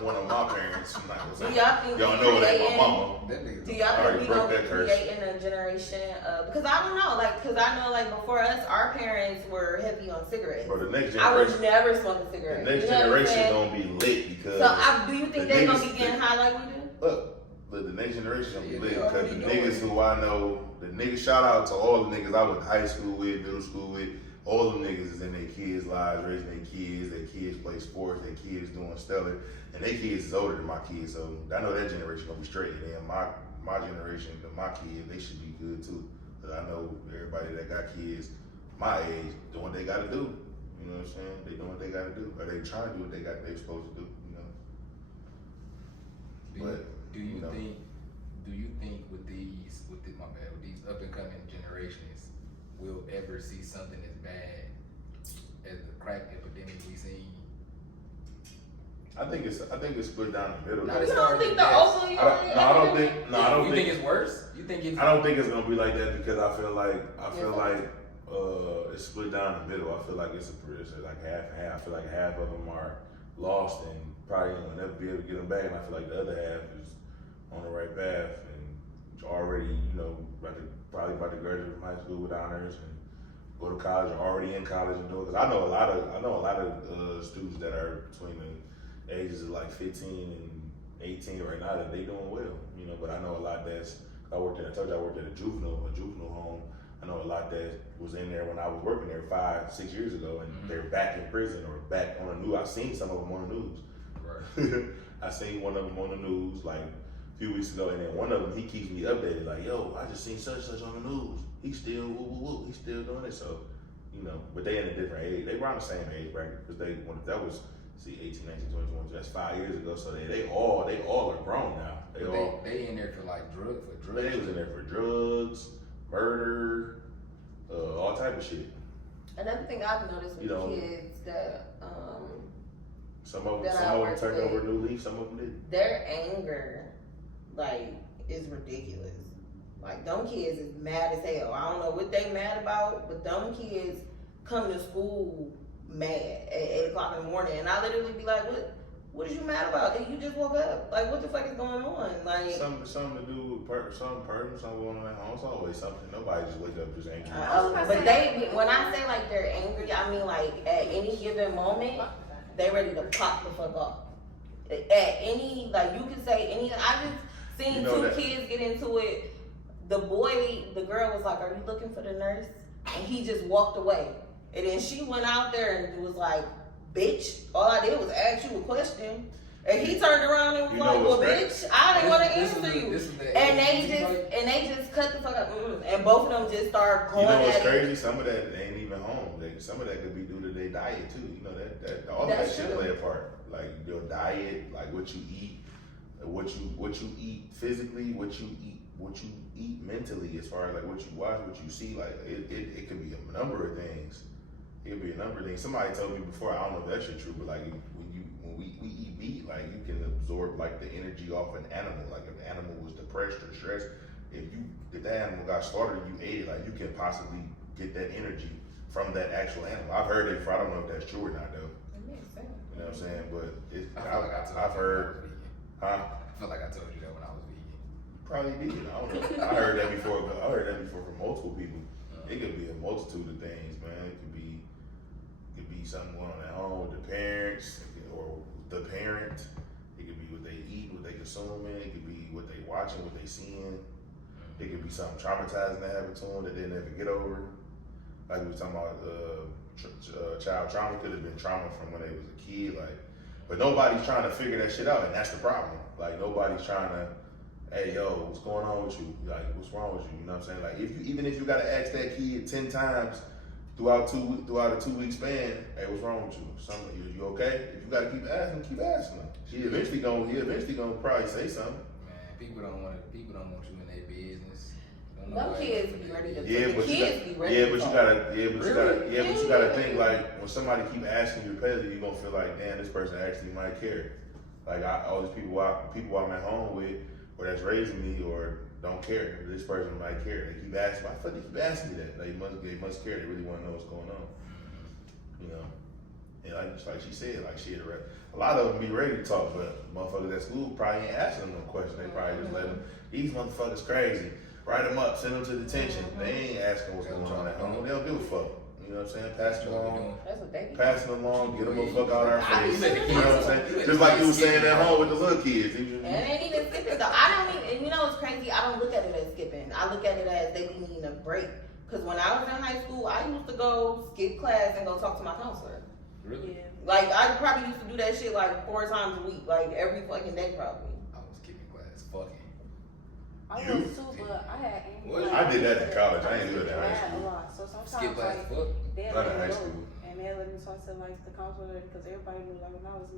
one of my parents. Do y'all think y'all we know that my creating- mama. That nigga. Do y'all Already think we broke gonna be that curse. creating a generation of? Because I don't know, like, because I know, like, before us, our parents were heavy on cigarettes. Or the next I generation. would never smoke a The cigarette. next You know what I'm generation saying? gonna be lit because. So, do you think the they're gonna niggas- be getting high like we do? Look, the next generation gonna be Yeah, lit they because already the know niggas it. who I know, the niggas, shout out to all the niggas I went to high school with, middle school with, all them niggas is in their kids' lives, raising their kids play sports, their kids doing stellar, and their kids is older than my kids, so I know that generation gonna be straight, and then my generation, my kids, they should be good too, because I know everybody that got kids my age doing what they gotta do, you know what I'm saying? They doing what they gotta do, or they trying to do what they're supposed to do, you know? Do you think with these up and coming generations we'll ever see something as bad as the crack epidemic we seen? I think it's split down the middle. Not You as don't far as think the the deaths. opioid? I don't You think think it's worse? You think it's? I don't think it's gonna be like that because I feel like it's split down the middle. I feel like it's like half and half. I feel like half of them are lost and probably will never be able to get them back, and I feel like the other half is on the right path and already, probably about to graduate from high school with honors and go to college, or already in college and do it. Cause I know a lot of students that are between the ages of like 15 and 18 right now that they doing well, but I know a lot I worked at a juvenile home. I know a lot that was in there when I was working there 5-6 years ago, and they're back in prison or back on the news. I've seen some of them on the news. Right. I seen one of them on the news like a few weeks ago, and then one of them, he keeps me updated like, yo, I just seen such on the news. He's still he's still doing it. So, but they in a different age. They around the same age bracket because that was 18, 19, 20, 22. That's 5 years ago. So they all are grown now. They in there for like drugs. They was in there for drugs, murder, all type of shit. Another thing I've noticed with kids that Some of them that I work turned with, over a new leaf. Some of them didn't. their anger, like, is ridiculous. Like, them kids is mad as hell. I don't know what they mad about, but them kids come to school mad at 8 o'clock in the morning, and I literally be like, what is you mad about? And you just woke up. Like, what the fuck is going on? Like, Something to do with something going on at home. It's always something. Nobody just wake up just angry. but when I say like they're angry, I mean, like, at any given moment, they ready to pop the fuck off. At any, like, you can say any, I just seen two kids get into it. The girl was like, "Are you looking for the nurse?" And he just walked away. And then she went out there and was like, "Bitch, all I did was ask you a question." And he turned around and was like, "Well, bitch, I didn't want to answer you." And they just cut the fuck up. And both of them just started going at it. You know what's crazy? Some of that ain't even home. Some of that could be due to their diet too. You know that all that shit play a part. Like your diet, like what you eat, what you eat physically, what you eat mentally, as far as like what you watch, what you see. Like it could be a number of things. It could be a number of things. Somebody told me before, I don't know if that's true, but like when we eat meat, like you can absorb like the energy off an animal. Like if the animal was depressed or stressed, if that animal got slaughtered and you ate it, like you can possibly get that energy from that actual animal. I've heard it before. I don't know if that's true or not though. It makes sense. You know what I'm saying? But I've heard, huh? I feel like I told you that when I was vegan. Probably vegan. I don't know. I heard that before from multiple people. It could be a multitude of things, man. It could be something going on at home with the parents or the parent. It could be what they eat, what they consuming. It could be what they watching, what they seeing. It could be something traumatizing that happened to them that they never get over. Like we were talking about, child trauma could have been trauma from when they was a kid. Like, but nobody's trying to figure that shit out, and that's the problem. Like nobody's trying to, hey yo, what's going on with you? Like, what's wrong with you? You know what I'm saying? Like, even if you gotta ask that kid 10 times throughout a 2-week span, hey, what's wrong with you? You okay? If you gotta keep asking them. He eventually gonna probably say something. Man, people don't want you in their business. Them kids be ready to But you gotta think, like, when somebody keep asking you repeatedly, you're gonna feel like, damn, this person actually might care. Like all these people I'm at home with, or that's raising me, or don't care. This person might care. They keep asking. Why the fuck they keep asking me that? Like, they must care. They really want to know what's going on. You know. And like she said, like a lot of them be ready to talk, but motherfuckers at school probably ain't asking them no questions. They probably just let them. These motherfuckers crazy. Write them up. Send them to detention. They ain't asking what's going on at home. They don't give a fuck. You know what I'm saying? Pass them along. That's what they do. Pass them along. Get them a fuck out our face. You know what I'm saying? Just like you was saying at home with the little kids. And it ain't even skipping though. I don't even, and you know what's crazy? I don't look at it as skipping. I look at it as they be needing a break. Because when I was in high school, I used to go skip class and go talk to my counselor. Really? Yeah. Like, I probably used to do that shit like 4 times a week. Like, every fucking day probably. I was skipping class. Fucking. I You? was too, but I had What? I did that in college. I ain't do it in high a school. lot. So sometimes Skip class. like Fuck. they'll Not in let me high go, school. and they'll let me talk to like the counselor because everybody knew like when I was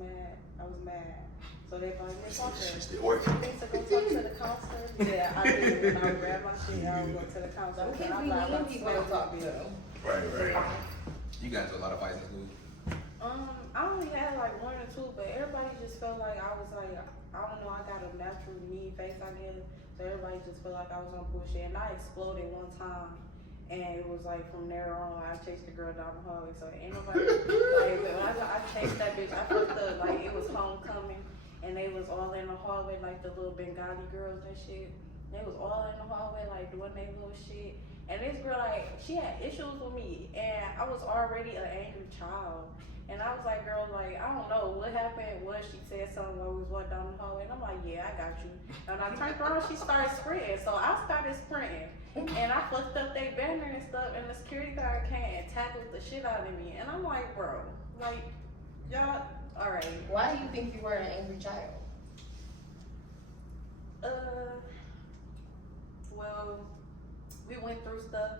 mad. So they like, Miss Walker, She still you working. need to go talk to the counselor. Yeah, I did. When I would grab my shit, I would go to the counselor. Some kids And be I'm needing people to talk to them. Right. You got into a lot of fights in school. I only had like 1 or 2, but everybody just felt like I was like, I don't know, I got a natural mean face, I guess. So everybody just felt like I was on bullshit. And I exploded one time, and it was like from there on, I chased the girl down the hallway. So ain't nobody, like, when I chased that bitch, I felt like it was homecoming, and they was all in the hallway, like the little Bengali girls and shit. They was all in the hallway, like doing their little shit. And this girl, like, she had issues with me, and I was already an angry child. And I was like, girl, like, I don't know what happened. She said something while we was walking down the hallway, and I'm like, yeah, I got you. And I turned around, she started sprinting, so I started sprinting, and I fucked up their banner and stuff, and the security guard came and tackled the shit out of me, and I'm like, bro, like, y'all, all right. Why do you think you were an angry child? Well, we went through stuff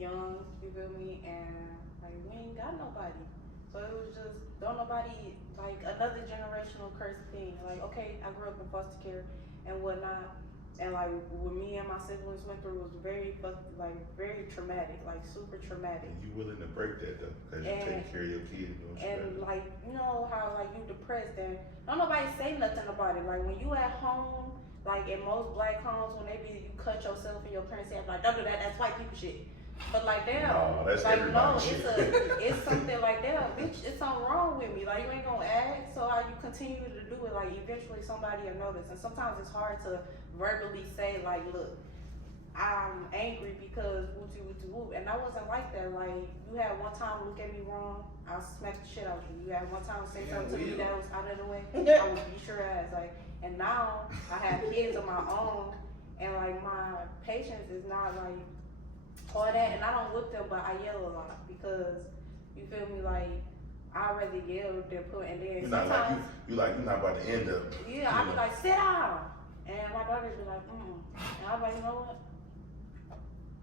young, you feel me, and like we ain't got nobody. So it was just, don't nobody, like another generational curse thing. Like, okay, I grew up in foster care and whatnot, and like what me and my siblings went through was very traumatic, like super traumatic. And you willing to break that though, because you take care of your kids. And like, you know how like you depressed and don't nobody say nothing about it. Like when you at home, like in most black homes, when you cut yourself and your parents say like, don't do that, that's white people shit. But like damn, no, that's like no, shit. it's something like damn, bitch, it's something wrong with me. Like you ain't gonna act, so how you continue to do it, like eventually somebody will notice. And sometimes it's hard to verbally say like, look, I'm angry because wooty wooty woo. And I wasn't like that. Like, you had one time look at me wrong, I'll smack the shit out of you. You had one time say something to me that was out of the way, I would beat your ass. Like, and now I have kids of my own, and like my patience is not like all that. And I don't whip them, but I yell a lot because you feel me. Like, I'd rather yell than put. And then You're not sometimes you're not about to end up. yeah, I'd be like, sit down, and my daughters be like, and I'm like, you know what?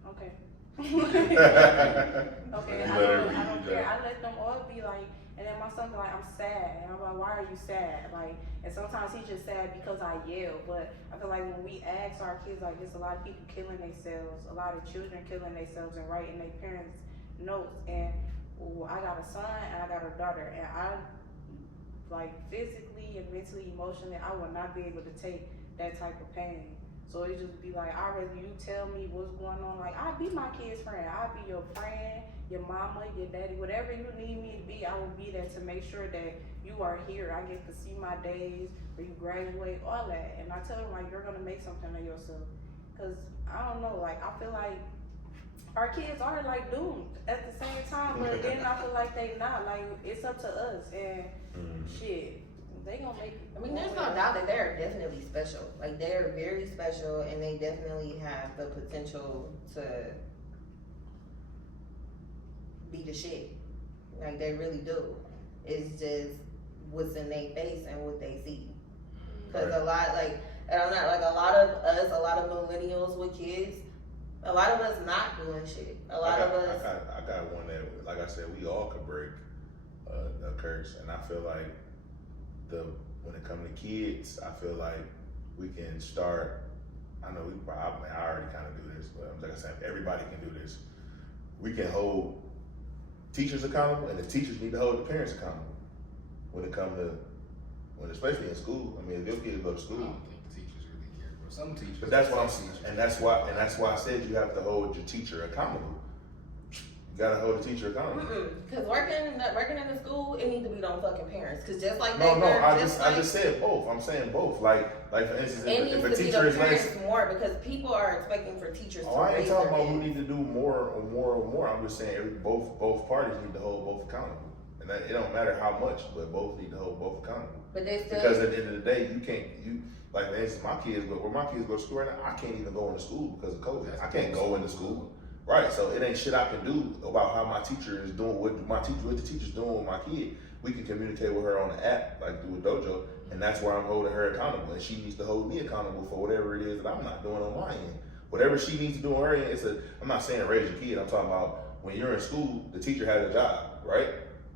Okay. Okay, I don't care. I let them all be like, and then my son be like, I'm sad. And I'm like, why are you sad? Like, and sometimes he's just sad because I yell. But I feel like when we ask our kids, like, there's a lot of people killing themselves, a lot of children killing themselves and writing their parents notes. And I got a son and I got a daughter. And I, like, physically and mentally, emotionally, I would not be able to take that type of pain. So it just be like, I'd rather you tell me what's going on. Like, I'll be my kid's friend. I'll be your friend, your mama, your daddy, whatever you need me to be, I will be there to make sure that you are here. I get to see my days where you graduate, all that. And I tell them, like, you're gonna make something of yourself. Cause I don't know, like, I feel like our kids are like doomed at the same time, but then I feel like they not. Like, it's up to us and shit. They gonna make. I mean, there's no doubt that they're definitely special. Like, they're very special, and they definitely have the potential to be the shit. Like, they really do. It's just what's in their face and what they see. Because a lot, like, and I'm not, like, a lot of us, a lot of millennials with kids, a lot of us not doing shit. A lot of us. I got one that, like I said, we all could break a curse, and I feel like when it comes to kids, I feel like we can start. I know I already kind of do this, but like I said, everybody can do this. We can hold teachers accountable, and the teachers need to hold the parents accountable. When it comes to, especially in school. I mean, if your kids go to school, I don't think the teachers really care, bro. Some teachers. but that's what that's why I said you have to hold your teacher accountable. You gotta hold the teacher accountable. Because working in the school, it needs to be on fucking parents. Because just like I just said both. I'm saying both. Like for instance, if a teacher is nice, more because people are expecting for teachers to I ain't raise talking their about kids. who need to do more. I'm just saying both parties need to hold both accountable, and that, it don't matter how much, but both need to hold both accountable. But they still, because at the end of the day, like for instance, my kids go to school right now. I can't even go into school because of COVID. I can't go into school. Right, so it ain't shit I can do about how my teacher is doing, what the teacher's doing with my kid. We can communicate with her on the app, like through a dojo, and that's where I'm holding her accountable, and she needs to hold me accountable for whatever it is that I'm not doing on my end. Whatever she needs to do on her end, I'm not saying raise your kid, I'm talking about when you're in school, the teacher has a job, right?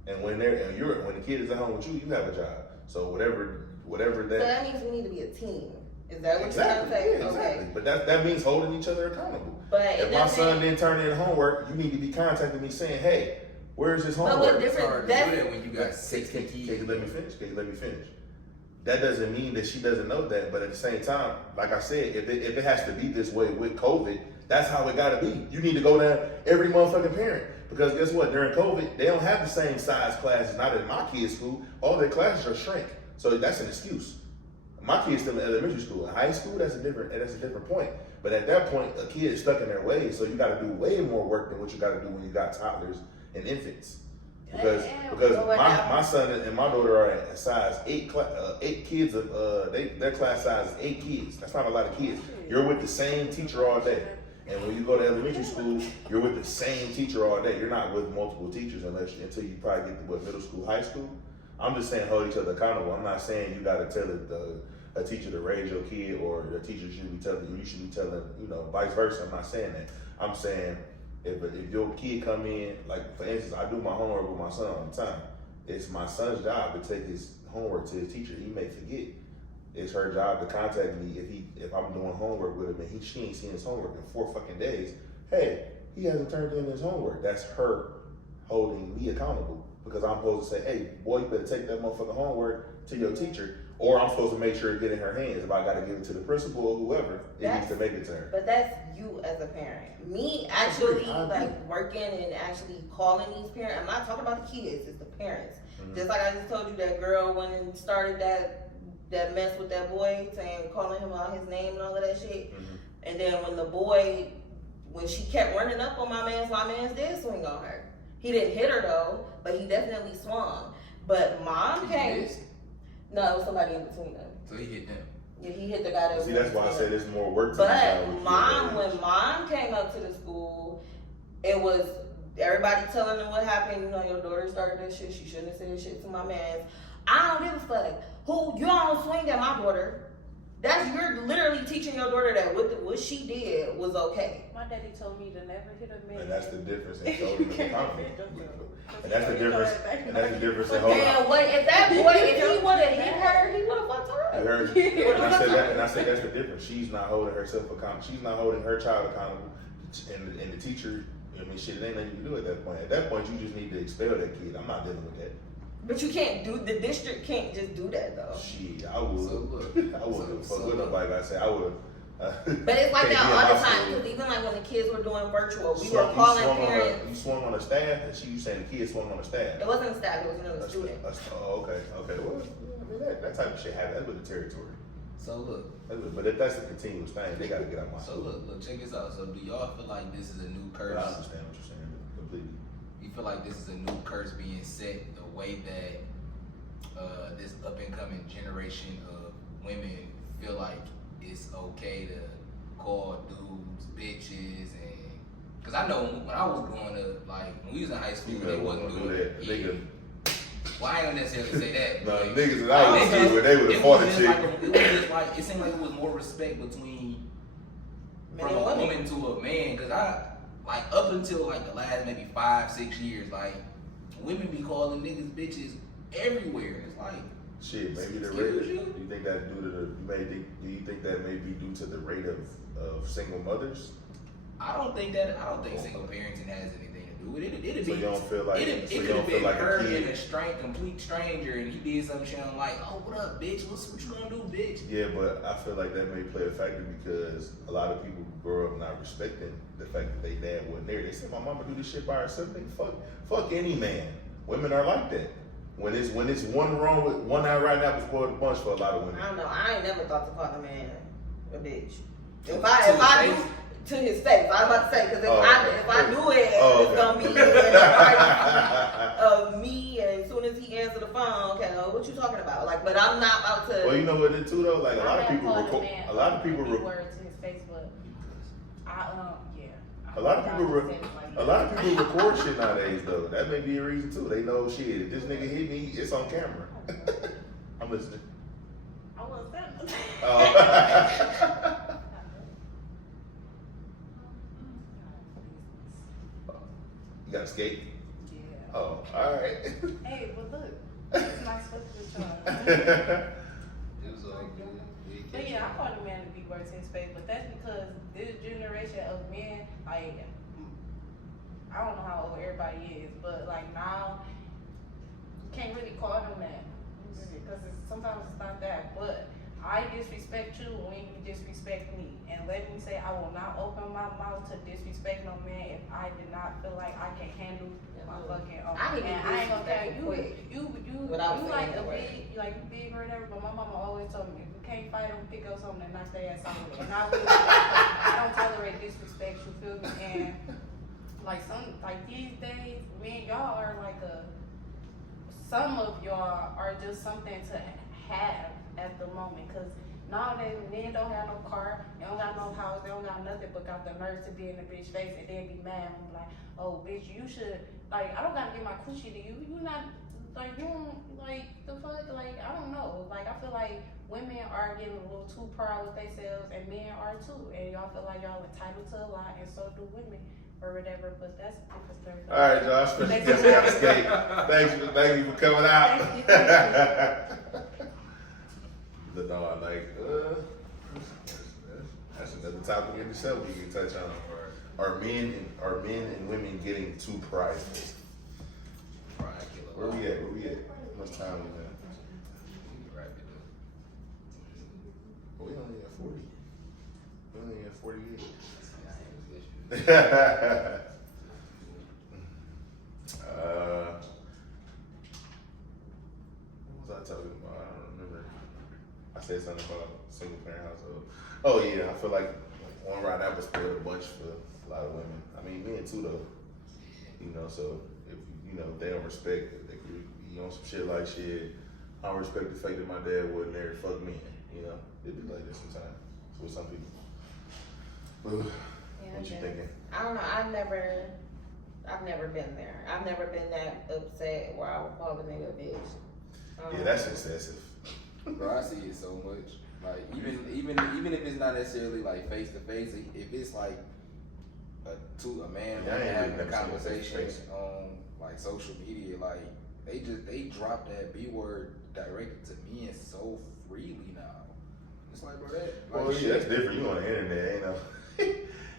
And when the kid is at home with you, you have a job. So whatever that. So that means we need to be a team. Is that what Exactly. you're trying to say? Yeah, exactly. Okay. But that means holding each other accountable. But if my son didn't turn in homework, you need to be contacting me saying, "Hey, where's his homework?" But what's It's different? hard to do that when you got 60 Can you kids. let me finish? That doesn't mean that she doesn't know that, but at the same time, like I said, if it has to be this way with COVID, that's how it gotta be. You need to go down every motherfucking parent. Because guess what? During COVID, they don't have the same size classes. Not in my kids' school. All their classes are shrink. So that's an excuse. My kids still in elementary school. In high school, that's a different point. But at that point, a kid is stuck in their ways, so you got to do way more work than what you got to do when you got toddlers and infants. Because my son and my daughter are at size 8 kids of their class size is 8 kids. That's not a lot of kids. You're with the same teacher all day. And when you go to elementary school, you're with the same teacher all day. You're not with multiple teachers until you probably get to middle school, high school. I'm just saying hold each other accountable. I'm not saying you got to tell a teacher to raise your kid, or the teacher should be telling you should be telling, vice versa. I'm not saying that. I'm saying if your kid come in, like for instance, I do my homework with my son all the time. It's my son's job to take his homework to his teacher. He may forget. It's her job to contact me if I'm doing homework with him and she ain't seen his homework in 4 fucking days. Hey, he hasn't turned in his homework. That's her holding me accountable. Because I'm supposed to say, hey, boy, you better take that motherfucking homework to your teacher, or I'm supposed to make sure it get in her hands. If I got to give it to the principal or whoever, it needs to make it to her. But that's you as a parent. Me actually working and actually calling these parents. I'm not talking about the kids, it's the parents. Mm-hmm. Just like I just told you, that girl went and started that mess with that boy, calling him out his name and all of that shit. Mm-hmm. And then when she kept running up on my man's did swing on her. He didn't hit her though, but he definitely swung. But mom came. No, it was somebody in between them. So he hit them. Yeah, he hit the guy that. See, that's why I said there's more work to be But done. when mom came up to the school, it was everybody telling them what happened. You know, your daughter started that shit. She shouldn't have said shit to my man. I don't give a fuck. You don't swing at my daughter. You're literally teaching your daughter that what she did was okay. My daddy told me to never hit a man. And that's the difference in shoulders and confidence. And that's the difference. And that's the difference in Man, if that boy, if he would have hit her, he would have fucked her up. And I said that's the difference. She's not holding herself accountable. She's not holding her child accountable. And the teacher, I mean, shit, it ain't nothing you can do at that point. At that point, you just need to expel that kid. I'm not dealing with that. But you can't the district can't just do that though. Shit, I would. So look, I wouldn't fuck with nobody. I said I would. But it's like that all the time, because even like when the kids were doing virtual, we were calling parents. You swung on the staff, and you saying the kids swung on the staff. It wasn't a staff, it was another student. Oh, okay. Well, I mean, that type of shit happens. That's with the territory. So look. But if that's a continuous thing, they got to get out my. So look, check this out. So do y'all feel like this is a new curse? I understand what you're saying completely. You feel like this is a new curse being set the way that this up and coming generation of women feel like it's okay to call dudes bitches, and because I know when I was growing up, like when we was in high school, they wasn't doing that. Nigga. Well, I ain't gonna necessarily say that. No, niggas that I was doing, they would have fought the chick. It was just like it seemed like it was more respect between from a woman to a man, because I like up until like the last maybe 5-6 years, like women be calling niggas bitches everywhere. It's like shit, maybe the rate of, do you think that do you think that may be due to the rate of single mothers? I don't think single parenting has anything to do with it. It'd so be, you don't feel like it so could you have don't feel been like her a kid. and a complete stranger, and he did something she don't like. Oh, what up, bitch? What you gonna do, bitch? Yeah, but I feel like that may play a factor because a lot of people grow up not respecting the fact that they dad wasn't there. They say my mama do this shit by herself. They fuck any man. Women are like that. When it's one wrong with one eye right now before the bunch for a lot of women. I don't know. I ain't never thought to call a man a bitch. If I do to his face, I was about to say, because if I do it, it's gonna be of me. And as soon as he answer the phone, okay, what you talking about? Like, but I'm not about to. Well, you know what it too though. Like a lot of people record. A lot of people record to his face, but A lot of people record shit nowadays though. That may be a reason too. They know shit. If this nigga hit me, it's on camera. I'm listening. I wasn't saying You got to skate? Yeah. Oh, all right. Hey, but look, it's nice fucking with y'all. It was all good. But yeah, I call the man to be worth his face, but that's because this generation of men, like, I don't know how old everybody is, but like now, you can't really call them that because sometimes it's not that. But I disrespect you when you disrespect me, and let me say I will not open my mouth to disrespect no man if I did not feel like I can handle my fucking own. I ain't gonna tell you, you like a big, you big or whatever. But my mama always told me if you can't fight them, pick up something and knock their ass out with it. And I don't tolerate disrespect. You feel me? And like these days, man, y'all are some of y'all are just something to have at the moment, because nowadays men don't have no car, they don't got no house, they don't got nothing but got the nerve to be in the bitch face and then be mad and be like, oh bitch, you should, like, I don't gotta get my coochie to you, you not, like, you don't, like, the fuck, like, I don't know, like, I feel like women are getting a little too proud with themselves and men are too, and y'all feel like y'all entitled to a lot, and so do women. Or whatever, but that's a different story. All right, Josh. Thank you for coming out. Thank you. But no, I like. That's another topic in itself we can touch on. Are men and women getting too prideful? Where we at? How much time we got? We only at 40. We only at 48. What was I talking about? I don't remember. I said something about single parent household. Oh yeah, I feel like one right now, but spoiled a bunch for a lot of women. I mean, men too though. You know, so if they don't respect it, they could be on some shit like shit. I don't respect the fact that my dad wasn't there to fuck me. You know, it'd be like that sometimes. So with some people. What you thinking? I don't know. I've never been there. I've never been that upset where I would call a nigga a bitch. Yeah, that's excessive. Bro, I see it so much. Like even if it's not necessarily like face to face, if it's like a man and woman having a conversation on like social media, like they drop that B word directed to men so freely now. It's like, bro, That's different. You on the internet, ain't no.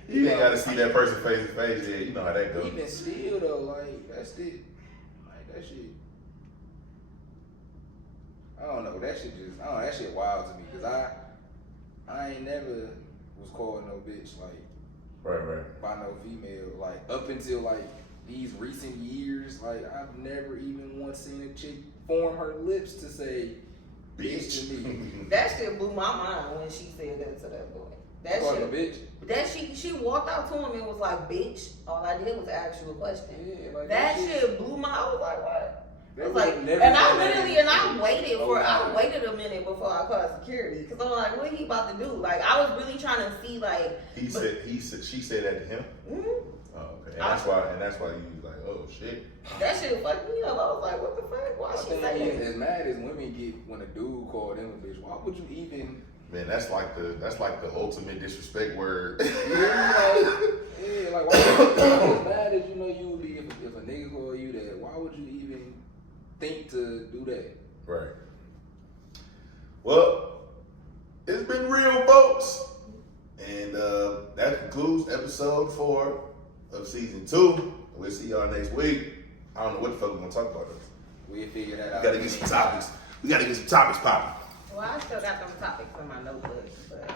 You ain't gotta see that person face to face. Yeah, you know how that goes. Even still though, like that's it. Like that shit. I don't know. That shit wild to me because I ain't never was called no bitch like right by no female like up until like these recent years. Like I've never even once seen a chick form her lips to say bitch to me. That shit blew my mind when she said that to that boy. That Called shit, a bitch. That she walked out to him and was like, bitch. All I did was ask you a question. Yeah, like that shit blew my. I was like, what? I was like, never and I waited waited a minute before I called security because I'm like, what he about to do? Like, I was really trying to see like. She said that to him. Mm-hmm. Oh, okay. And that's why you was like, oh shit. That shit fucked me up. I was like, what the fuck? Why she say that? As mad as women get when a dude called them a bitch, why would you even? Man, that's like the ultimate disrespect word. Yeah, like why as bad as you would be if a nigga call you that, why would you even think to do that? Right. Well, it's been real, folks. And that concludes episode 4 of season 2. We'll see y'all next week. I don't know what the fuck we're gonna talk about though. We'll figure that out. We gotta get some topics popping. Well, I still got them topics in my notebook, but